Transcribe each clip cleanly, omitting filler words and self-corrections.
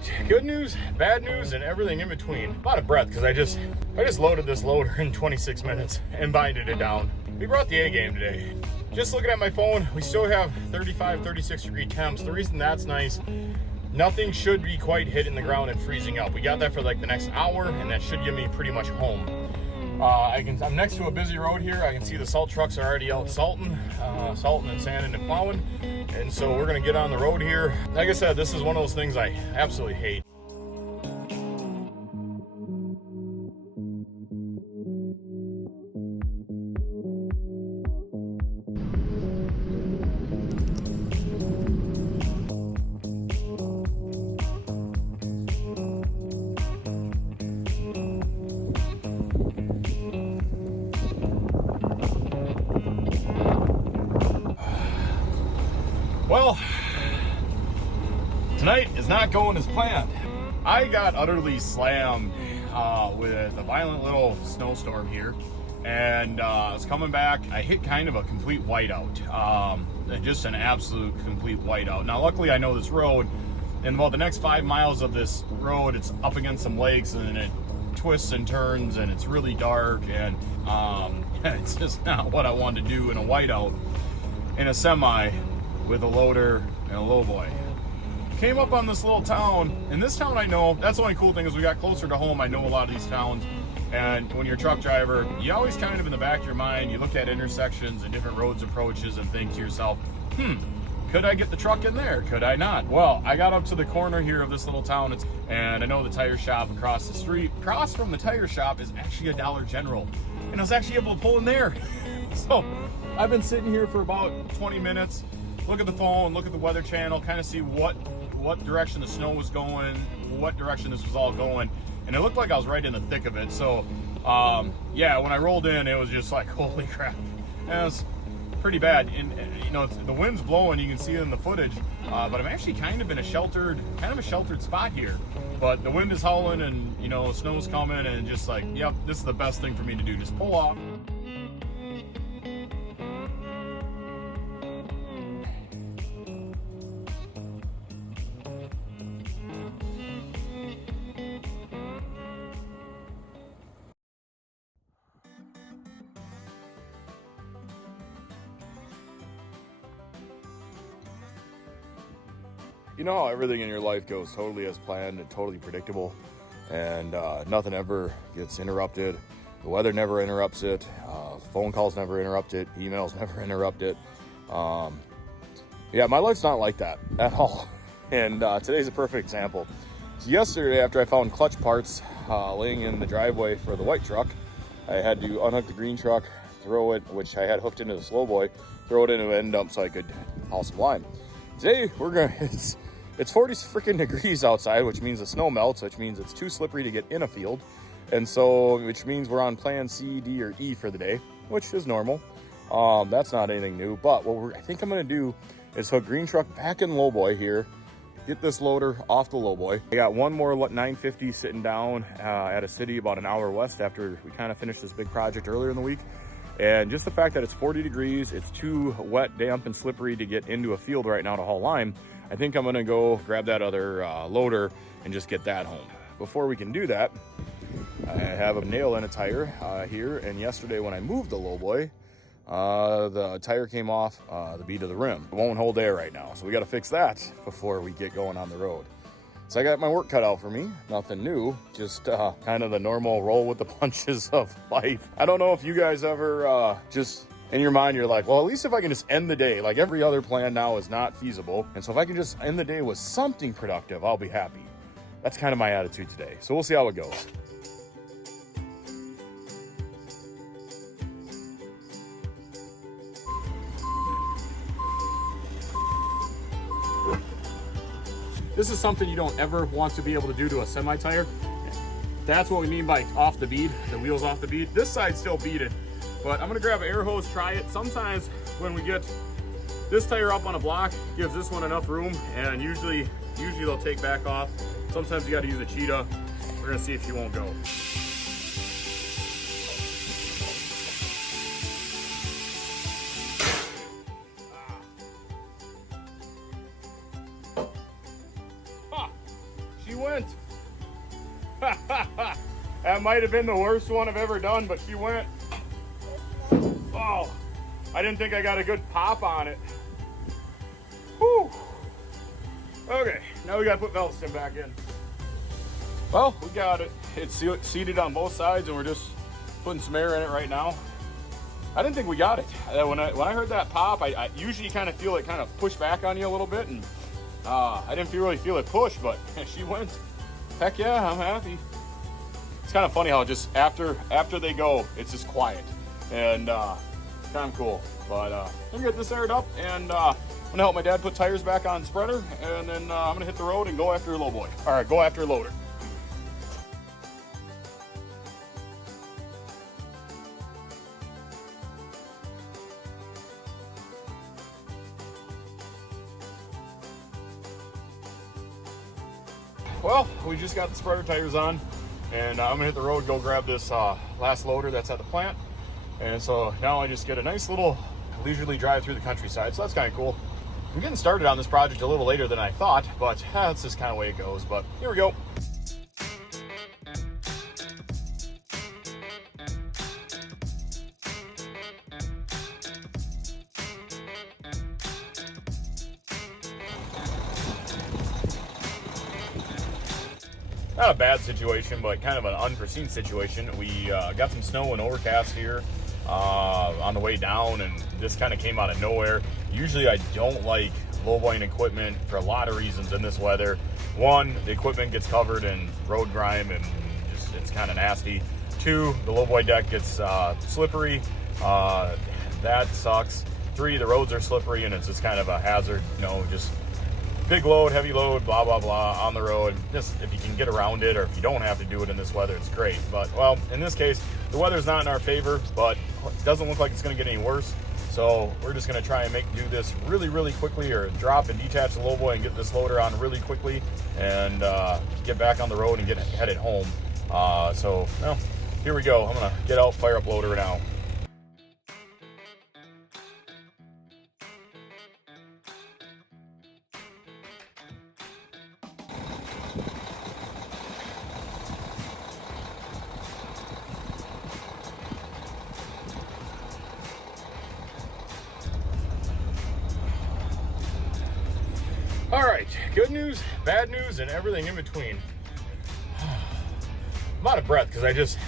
right, good news, bad news, and everything in between. A lot of breath because I just loaded this loader in 26 minutes and binded it down. We brought the A game today. Just looking at my phone, we still have 35, 36 degree temps. The reason that's nice, nothing should be quite hitting the ground and freezing up. We got that for like the next hour, and that should get me pretty much home. I'm next to a busy road here. I can see the salt trucks are already out salting and sanding and plowing. And so we're gonna get on the road here. Like I said, this is one of those things I absolutely hate. Well, tonight is not going as planned. I got utterly slammed with a violent little snowstorm here, and I was coming back. I hit kind of a complete whiteout, just an absolute complete whiteout. Now, luckily, I know this road, and about the next 5 miles of this road, it's up against some lakes, and it twists and turns, and it's really dark, and it's just not what I wanted to do in a whiteout in a semi with a loader and a lowboy. Came up on this little town, and this town I know, that's the only cool thing is we got closer to home. I know a lot of these towns, and when you're a truck driver, you always kind of in the back of your mind, you look at intersections and different roads approaches and think to yourself, could I get the truck in there? Could I not? Well, I got up to the corner here of this little town, and I know the tire shop across the street. Across from the tire shop is actually a Dollar General, and I was actually able to pull in there. So I've been sitting here for about 20 minutes, look at the phone, look at the weather channel, kind of see what direction the snow was going, what direction this was all going, and it looked like I was right in the thick of it. So yeah, when I rolled in, it was just like, holy crap. And it was pretty bad, and you know, the wind's blowing, you can see it in the footage, but I'm actually kind of in a sheltered spot here, but the wind is howling, and you know, snow's coming, and just like, yep, this is the best thing for me to do, just pull off. You know how everything in your life goes totally as planned and totally predictable, and nothing ever gets interrupted. The weather never interrupts it. Phone calls never interrupt it. Emails never interrupt it. Yeah, my life's not like that at all. And today's a perfect example. So yesterday, after I found clutch parts laying in the driveway for the white truck, I had to unhook the green truck, throw it, which I had hooked into the slow boy, throw it into an end dump so I could haul some lime. Today, it's 40 freaking degrees outside, which means the snow melts, which means it's too slippery to get in a field. And so, which means we're on plan C, D, or E for the day, which is normal. That's not anything new, but what I think I'm gonna do is hook green truck back in lowboy here, get this loader off the lowboy. I got one more 950 sitting down at a city about an hour west after we kind of finished this big project earlier in the week. And just the fact that it's 40 degrees, it's too wet, damp, and slippery to get into a field right now to haul lime, I think I'm gonna go grab that other loader and just get that home. Before we can do that, I have a nail in a tire here, and yesterday when I moved the lowboy, the tire came off the bead of the rim. It won't hold air right now, so we gotta fix that before we get going on the road. So I got my work cut out for me, nothing new, just kind of the normal roll with the punches of life. I don't know if you guys ever just in your mind, you're like, well, at least if I can just end the day, like every other plan now is not feasible. And so if I can just end the day with something productive, I'll be happy. That's kind of my attitude today. So we'll see how it goes. This is something you don't ever want to be able to do to a semi-tire. That's what we mean by off the bead, the wheels off the bead. This side's still beaded, but I'm gonna grab an air hose, try it. Sometimes when we get this tire up on a block, gives this one enough room, and usually they'll take back off. Sometimes you gotta use a cheetah. We're gonna see if she won't go. That might have been the worst one I've ever done, but she went. Oh, I didn't think I got a good pop on it. Whew. Okay, now we gotta put Velveteen back in. Well, we got it. It's seated on both sides, and we're just putting some air in it right now. I didn't think we got it. When I heard that pop, I usually kind of feel it kind of push back on you a little bit, and I didn't really feel it push, but she went. Heck yeah, I'm happy. It's kind of funny how just after they go, it's just quiet, and kind of cool. But I'm gonna get this aired up, and I'm gonna help my dad put tires back on spreader, and then I'm gonna hit the road and go after a low boy. All right, go after a loader. Well, we just got the spreader tires on, and I'm gonna hit the road, go grab this last loader that's at the plant. And so now I just get a nice little leisurely drive through the countryside, so that's kind of cool. I'm getting started on this project a little later than I thought, but that's just kind of the way it goes. But here we go. Not a bad situation, but kind of an unforeseen situation. We got some snow and overcast here on the way down, and this kind of came out of nowhere. Usually I don't like lowboying equipment for a lot of reasons in this weather. One, the equipment gets covered in road grime and just, it's kind of nasty. Two, the lowboy deck gets slippery. That sucks. Three, the roads are slippery and it's just kind of a hazard, you know, just big load, heavy load, blah, blah, blah on the road. Just if you can get around it, or if you don't have to do it in this weather, it's great. But, well, in this case, the weather's not in our favor, but it doesn't look like it's going to get any worse. So we're just going to try and do this really, really quickly, or drop and detach the lowboy and get this loader on really quickly, and get back on the road and get headed home. So, well, here we go. I'm going to get out, fire up loader now. All right, good news, bad news, and everything in between. I'm out of breath because I just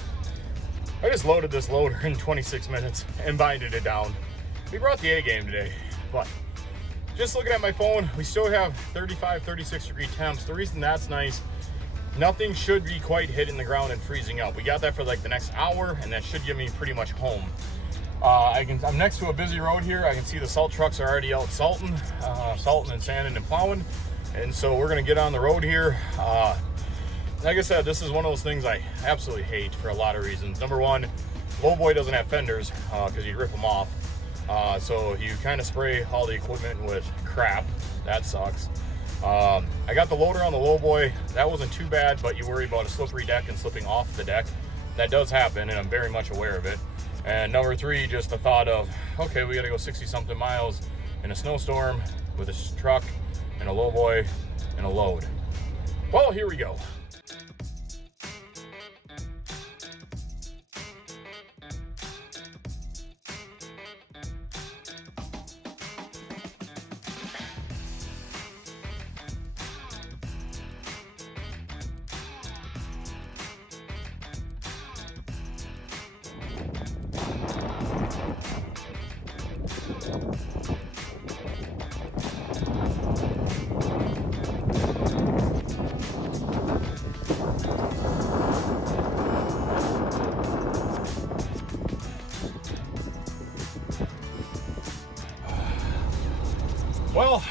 loaded this loader in 26 minutes and binded it down. We brought the A game today, but just looking at my phone, we still have 35, 36 degree temps. The reason that's nice, nothing should be quite hitting the ground and freezing up. We got that for like the next hour, and that should get me pretty much home. I'm next to a busy road here. I can see the salt trucks are already out salting and sanding and plowing. And so we're gonna get on the road here. Like I said, this is one of those things I absolutely hate for a lot of reasons. Number one, lowboy doesn't have fenders because you rip them off. So you kind of spray all the equipment with crap. That sucks. I got the loader on the lowboy. That wasn't too bad, but you worry about a slippery deck and slipping off the deck. That does happen, and I'm very much aware of it. And number three, just the thought of, okay, we gotta go 60-something miles in a snowstorm with a truck and a lowboy and a load. Well, here we go. Well,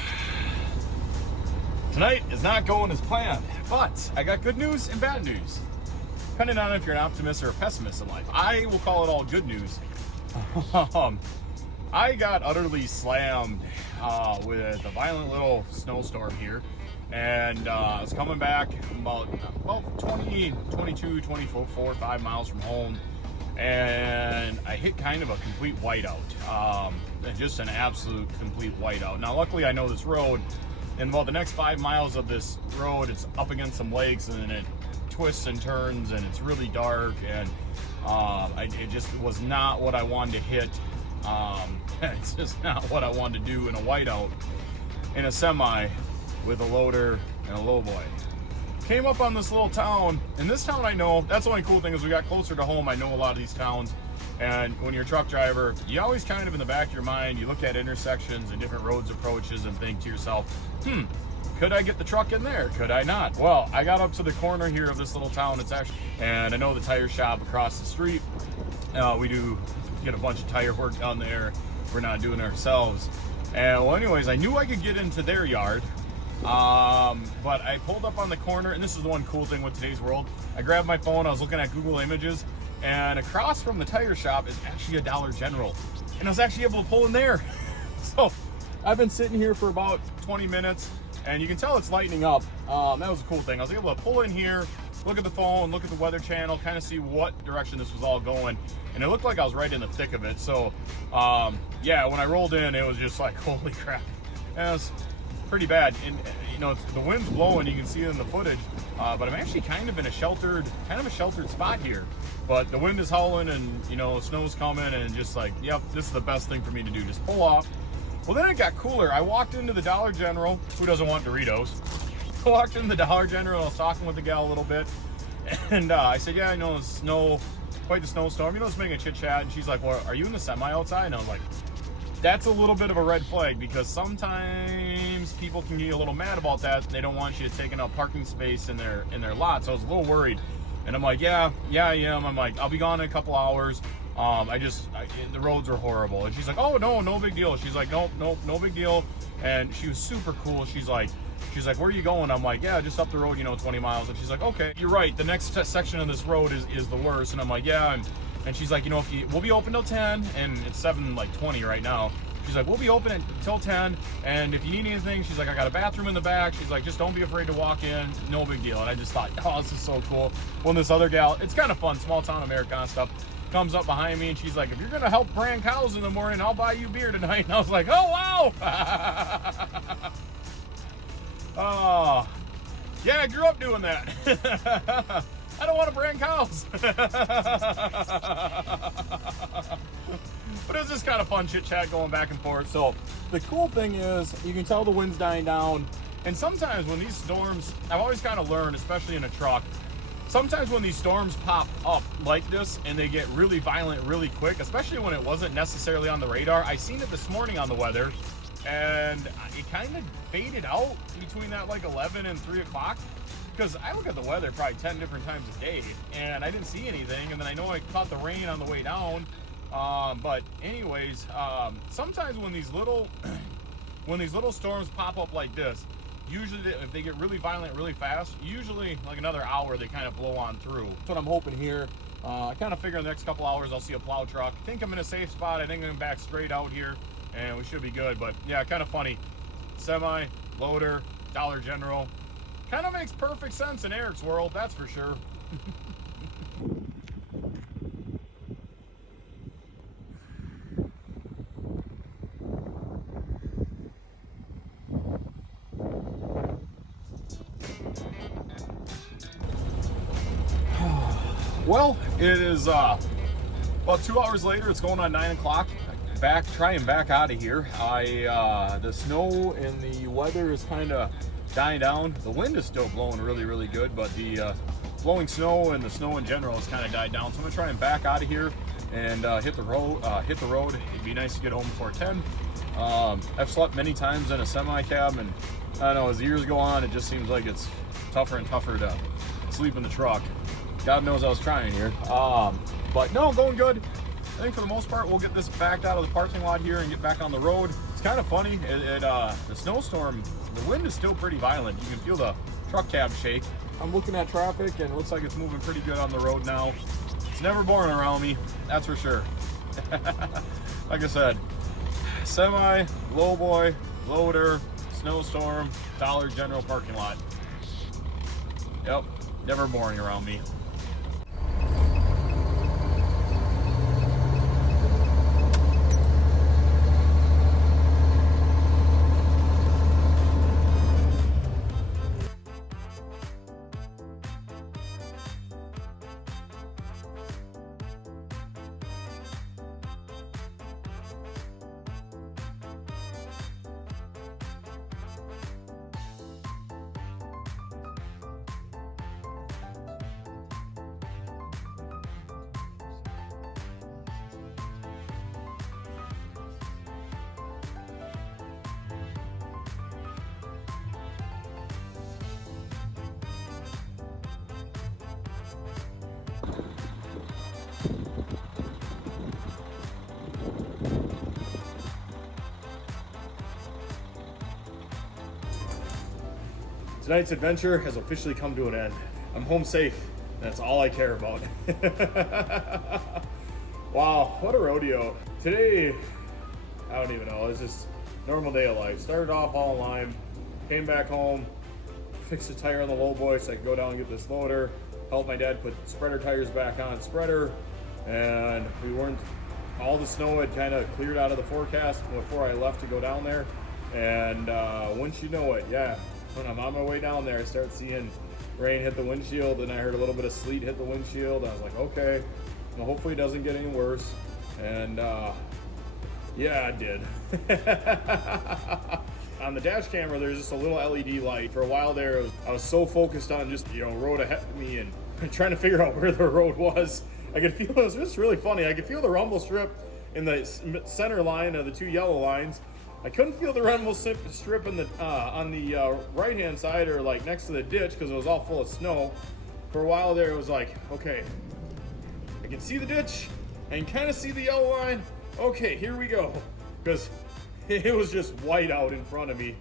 tonight is not going as planned, but I got good news and bad news. Depending on if you're an optimist or a pessimist in life. I will call it all good news. I got utterly slammed with a violent little snowstorm here, and I was coming back about 20, 22, 24, 5 miles from home, and I hit kind of a complete whiteout. Just an absolute complete whiteout. Now, luckily, I know this road, and about the next 5 miles of this road, it's up against some lakes, and then at twists and turns, and it's really dark, and it just was not what I wanted to hit. It's just not what I wanted to do in a whiteout in a semi with a loader and a lowboy. Came up on this little town, and this town I know, that's the only cool thing is we got closer to home. I know a lot of these towns, and when you're a truck driver, you always kind of in the back of your mind, you look at intersections and different roads approaches and think to yourself, could I get the truck in there? Could I not? Well, I got up to the corner here of this little town. And I know the tire shop across the street. We do get a bunch of tire work down there. We're not doing it ourselves. And well, anyways, I knew I could get into their yard. But I pulled up on the corner, and this is the one cool thing with today's world. I grabbed my phone, I was looking at Google Images, and across from the tire shop is actually a Dollar General. And I was actually able to pull in there. So I've been sitting here for about 20 minutes, and you can tell it's lightening up. That was a cool thing. I was able to pull in here, look at the phone, look at the weather channel, kind of see what direction this was all going. And it looked like I was right in the thick of it. So, yeah, when I rolled in, it was just like, holy crap. And it was pretty bad. And, you know, the wind's blowing, you can see it in the footage. But I'm actually kind of a sheltered spot here. But the wind is howling, and, you know, snow's coming, and just like, yep, this is the best thing for me to do. Just pull off. Well, then it got cooler. I walked into the Dollar General. Who doesn't want Doritos? I walked into the Dollar General. I was talking with the gal a little bit. And I said, yeah, I know it's snow, quite the snowstorm. You know, it's making a chit chat. And she's like, well, are you in the semi outside? And I was like, that's a little bit of a red flag, because sometimes people can get a little mad about that. They don't want you taking up parking space in their lot. So I was a little worried. And I'm like, yeah, I am. I'm like, I'll be gone in a couple hours. The roads are horrible. And she's like, oh, no big deal. She's like, nope, no big deal. And she was super cool. She's like, where are you going? I'm like, yeah, just up the road, 20 miles. And she's like, okay, you're right. The next section of this road is the worst. And I'm like, yeah. And she's like, we'll be open till 10, and it's 7:20 right now. She's like, we'll be open until 10, and if you need anything, she's like, I got a bathroom in the back. She's like, just don't be afraid to walk in. No big deal. And I just thought, oh, this is so cool. When this other gal, it's kind of fun, small town Americana stuff, comes up behind me, and she's like, if you're going to help brand cows in the morning, I'll buy you beer tonight. And I was like, oh, wow. Oh, yeah, I grew up doing that. I don't want to brand cows. But it was just kind of fun chit chat going back and forth. So the cool thing is you can tell the wind's dying down. And sometimes when these storms, I've always kind of learned, especially in a truck, sometimes when these storms pop up like this and they get really violent really quick, especially when it wasn't necessarily on the radar. I seen it this morning on the weather, and it kind of faded out between that like 11 and 3 o'clock. Because I look at the weather probably 10 different times a day, and I didn't see anything. And then I know I caught the rain on the way down. But anyways, sometimes when these little storms pop up like this, usually if they get really violent really fast, usually like another hour they kind of blow on through. That's what I'm hoping here. I kind of figure in the next couple hours I'll see a plow truck. I think I'm in a safe spot. I think I'm back straight out here, and we should be good. But yeah, kind of funny. Semi, loader, Dollar General. Kind of makes perfect sense in Eric's world, that's for sure. Well, it is about 2 hours later. It's going on 9 o'clock. Trying back out of here. The snow and the weather is kind of dying down. The wind is still blowing really, really good, but the blowing snow and the snow in general has kind of died down. So I'm gonna try and back out of here and hit the road. It'd be nice to get home before 10. I've slept many times in a semi cab, and I don't know, as the years go on, it just seems like it's tougher and tougher to sleep in the truck. God knows I was trying here. But no, going good. I think for the most part, we'll get this backed out of the parking lot here and get back on the road. It's kind of funny. The snowstorm, the wind is still pretty violent. You can feel the truck cab shake. I'm looking at traffic, and it looks like it's moving pretty good on the road now. It's never boring around me, that's for sure. Like I said, semi, lowboy, loader, snowstorm, Dollar General parking lot. Yep, never boring around me. Tonight's adventure has officially come to an end. I'm home safe, and that's all I care about. Wow, what a rodeo. Today, I don't even know, it's just normal day of life. Started off all lime, came back home, fixed a tire on the low boy so I could go down and get this loader, helped my dad put spreader tires back on spreader, and all the snow had kind of cleared out of the forecast before I left to go down there. And once you know it, yeah, when I'm on my way down there, I start seeing rain hit the windshield, and I heard a little bit of sleet hit the windshield. I was like, okay, well, hopefully it doesn't get any worse. And yeah, it did. On the dash camera, there's just a little LED light. For a while there, I was so focused on just, road ahead of me and trying to figure out where the road was. I could feel, it was just really funny. I could feel the rumble strip in the center line of the two yellow lines. I couldn't feel the rumble strip in the on the right-hand side, or like next to the ditch, because it was all full of snow. For a while there, it was like, okay, I can see the ditch, I can kind of see the yellow line. Okay, here we go, because it was just white out in front of me.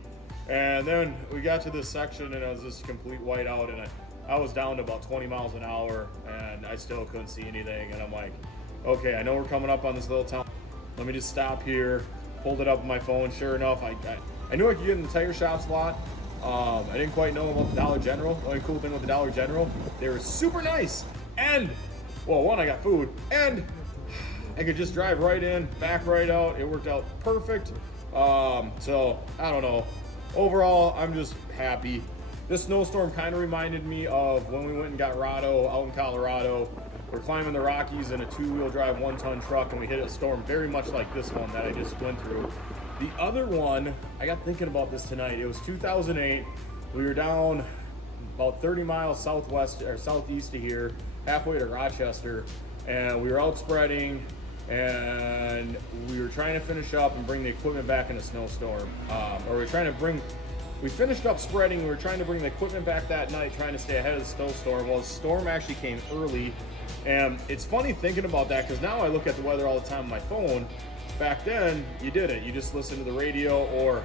And then we got to this section, and it was just complete white out, and I was down to about 20 miles an hour, and I still couldn't see anything. And I'm like, okay, I know we're coming up on this little town. Let me just stop here. Pulled it up on my phone. Sure enough, I knew I could get in the tire shops a lot. I didn't quite know about the Dollar General. The only cool thing with the Dollar General, they were super nice. And, well, one, I got food, and I could just drive right in, back right out. It worked out perfect. So, I don't know. Overall, I'm just happy. This snowstorm kind of reminded me of when we went and got Rado out in Colorado. We're climbing the Rockies in a 2-wheel drive 1-ton truck, and we hit a storm very much like this one that I just went through. The other one, I got thinking about this tonight. It was 2008. We were down about 30 miles southwest or southeast of here, halfway to Rochester, and we were out spreading, and we were trying to finish up and bring the equipment back in a snowstorm. We finished up spreading. We were trying to bring the equipment back that night, trying to stay ahead of the snowstorm. Well, the storm actually came early. And it's funny thinking about that, because now I look at the weather all the time on my phone. Back then, you didn't. You just listened to the radio, or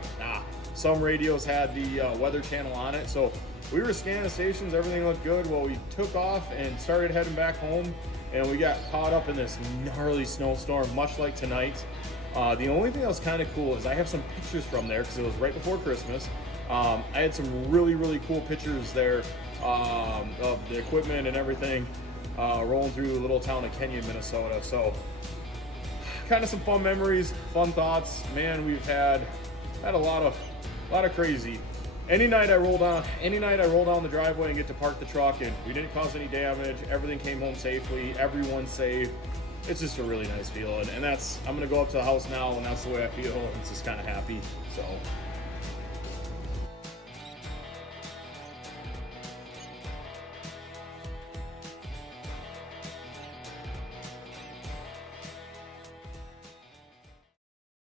some radios had the weather channel on it. So we were scanning the stations, everything looked good. Well, we took off and started heading back home, and we got caught up in this gnarly snowstorm, much like tonight. The only thing that was kind of cool is I have some pictures from there, because it was right before Christmas. I had some really, really cool pictures there of the equipment and everything. Rolling through the little town of Kenyon, Minnesota. So kind of some fun memories, fun thoughts. Man, we've had a lot of crazy. Any night I roll down the driveway and get to park the truck, and we didn't cause any damage. Everything came home safely. Everyone's safe. It's just a really nice feeling. And I'm gonna go up to the house now, and that's the way I feel. It's just kind of happy. So